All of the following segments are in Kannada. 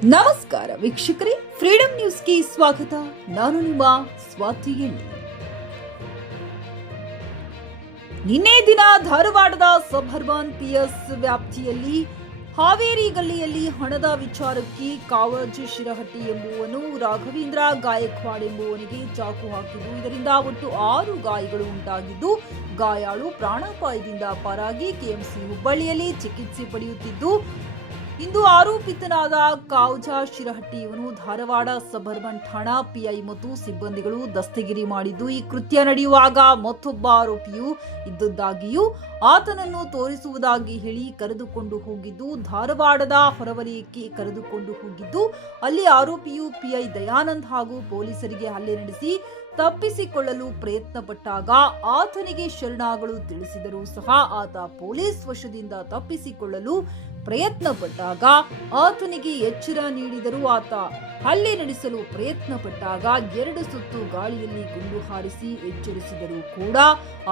ನಮಸ್ಕಾರ ವೀಕ್ಷಕರೇ ಫ್ರೀಡಂ ನ್ಯೂಸ್ಗೆ ಸ್ವಾಗತ. ನಾನು ನಿಮ್ಮ ಸ್ವಾತಿ ನಿನ್ನೆ ದಿನ ಧಾರವಾಡದ ಸಬರ್ಬನ್ ಪಿಎಸ್ ವ್ಯಾಪ್ತಿಯಲ್ಲಿ ಹಾವೇರಿ ಗಲ್ಲಿಯಲ್ಲಿ ಹಣದ ವಿಚಾರಕ್ಕೆ ಕಾವಜ್ ಶಿರಹಟ್ಟಿ ಎಂಬುವನು ರಾಘವೇಂದ್ರ ಗಾಯಕ್ವಾಡ್ ಎಂಬುವನಿಗೆ ಚಾಕು ಹಾಕಿದ್ದು. ಇದರಿಂದ ಒಟ್ಟು ಆರು ಗಾಯಗಳು ಉಂಟಾಗಿದ್ದು, ಗಾಯಾಳು ಪ್ರಾಣಾಪಾಯದಿಂದ ಪರಾಗಿ ಕೆಎಂಸಿ ಹುಬ್ಬಳ್ಳಿಯಲ್ಲಿ ಚಿಕಿತ್ಸೆ ಪಡೆಯುತ್ತಿದ್ದು ಇಂದು ಆರೋಪಿತನಾದ ಕಾವ್ಜಾ ಶಿರಹಟ್ಟಿ ಇವನು ಧಾರವಾಡ ಸಬರ್ಬನ್ ಠಾಣಾ ಪಿಐ ಮತ್ತು ಸಿಬ್ಬಂದಿಗಳು ದಸ್ತಗಿರಿ ಮಾಡಿದ್ದು ಈ ಕೃತ್ಯ ನಡೆಯುವಾಗ ಮತ್ತೊಬ್ಬ ಆರೋಪಿಯು ಇದ್ದದ್ದಾಗಿಯೂ ಆತನನ್ನು ತೋರಿಸುವುದಾಗಿ ಹೇಳಿ ಕರೆದುಕೊಂಡು ಹೋಗಿದ್ದು ಧಾರವಾಡದ ಹೊರವಲಯಕ್ಕೆ ಕರೆದುಕೊಂಡು ಹೋಗಿದ್ದು ಅಲ್ಲಿ ಆರೋಪಿಯು ಪಿಐ ದಯಾನಂದ್ ಹಾಗೂ ಪೊಲೀಸರಿಗೆ ಹಲ್ಲೆ ನಡೆಸಿ ತಪ್ಪಿಸಿಕೊಳ್ಳಲು ಪ್ರಯತ್ನಪಟ್ಟಾಗ ಆತನಿಗೆ ಶರಣಾಗಲು ತಿಳಿಸಿದರೂ ಸಹ ಆತ ಪೊಲೀಸ್ ವಶದಿಂದ ತಪ್ಪಿಸಿಕೊಳ್ಳಲು ಪ್ರಯತ್ನಪಟ್ಟಾಗ ಆತನಿಗೆ ಎಚ್ಚರ ನೀಡಿದರೂ ಆತ ಹಲ್ಲೆ ನಡೆಸಲು ಪ್ರಯತ್ನಪಟ್ಟಾಗ ಎರಡು ಸುತ್ತು ಗಾಳಿಯಲ್ಲಿ ಗುಂಡು ಹಾರಿಸಿ ಎಚ್ಚರಿಸಿದರೂ ಕೂಡ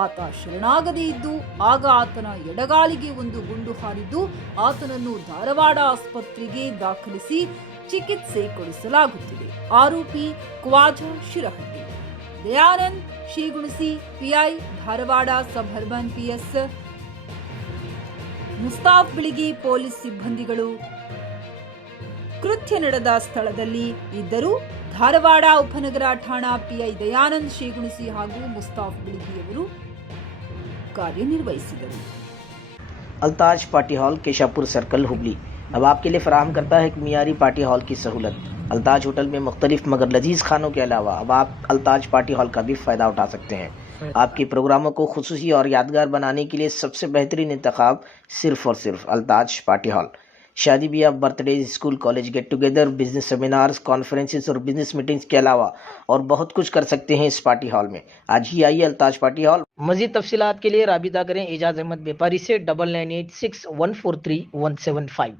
ಆತ ಶರಣಾಗದೇ ಇದ್ದು, ಆಗ ಆತನ ಎಡಗಾಲಿಗೆ ಒಂದು ಗುಂಡು ಹಾರಿದ್ದು ಆತನನ್ನು ಧಾರವಾಡ ಆಸ್ಪತ್ರೆಗೆ ದಾಖಲಿಸಿ ಚಿಕಿತ್ಸೆ ಕೊಡಿಸಲಾಗುತ್ತಿದೆ. ಆರೋಪಿ Khwaja Shirahatti. Dayanand Shrigunasi PI Dharwad sub urban PS Mustaf Biligi police ಸಿಬ್ಬಂದಿಗಳು ಕೃತ್ಯ ನಡೆದ ಸ್ಥಳದಲ್ಲಿ ಇದ್ದರು ಧಾರವಾಡ ಉಪನಗರ ಠಾಣಾ ಪಿಐ ದಯಾನಂದ್, ಶ್ರೀಗುಣಸಿ ಹಾಗೂ ಮುಸ್ತಾಫ್ ಬಿಳಿಗಿ ಅವರು ಕಾರ್ಯನಿರ್ವಹಿಸಿದರು. ಅಲ್ತಾಜ್ ಪಾಟಿಹಾಲ್ ಕೇಶಾಪುರ ಸರ್ಕಲ್, ಹುಬ್ಳಿ. अब आपके लिए फराहम करता है एक मीरी पार्टी हॉल की सहूलत। अल्ताज होटल में मुख्तलिफ़ मगर लजीज खानों के अलावा अब आप अल्ताज पार्टी हॉल का भी फ़ायदा उठा सकते हैं। आपके प्रोग्रामों को खसूसी और यादगार बनाने के लिए सबसे बेहतरीन इंतखब सिर्फ़ और सिर्फ़ अल्ताज पार्टी हॉल। शादी ब्याह birthday school college get together business seminars conferences और बिज़नेस मीटिंग्स के अलावा और बहुत कुछ कर सकते हैं इस पार्टी हॉल में। आज ही आइए अल्ताज पार्टी हॉल। मजीद तफसीलात के लिए राबिता करें एजाज अहमद व्यापारी से double nine eight six one four three one seven five.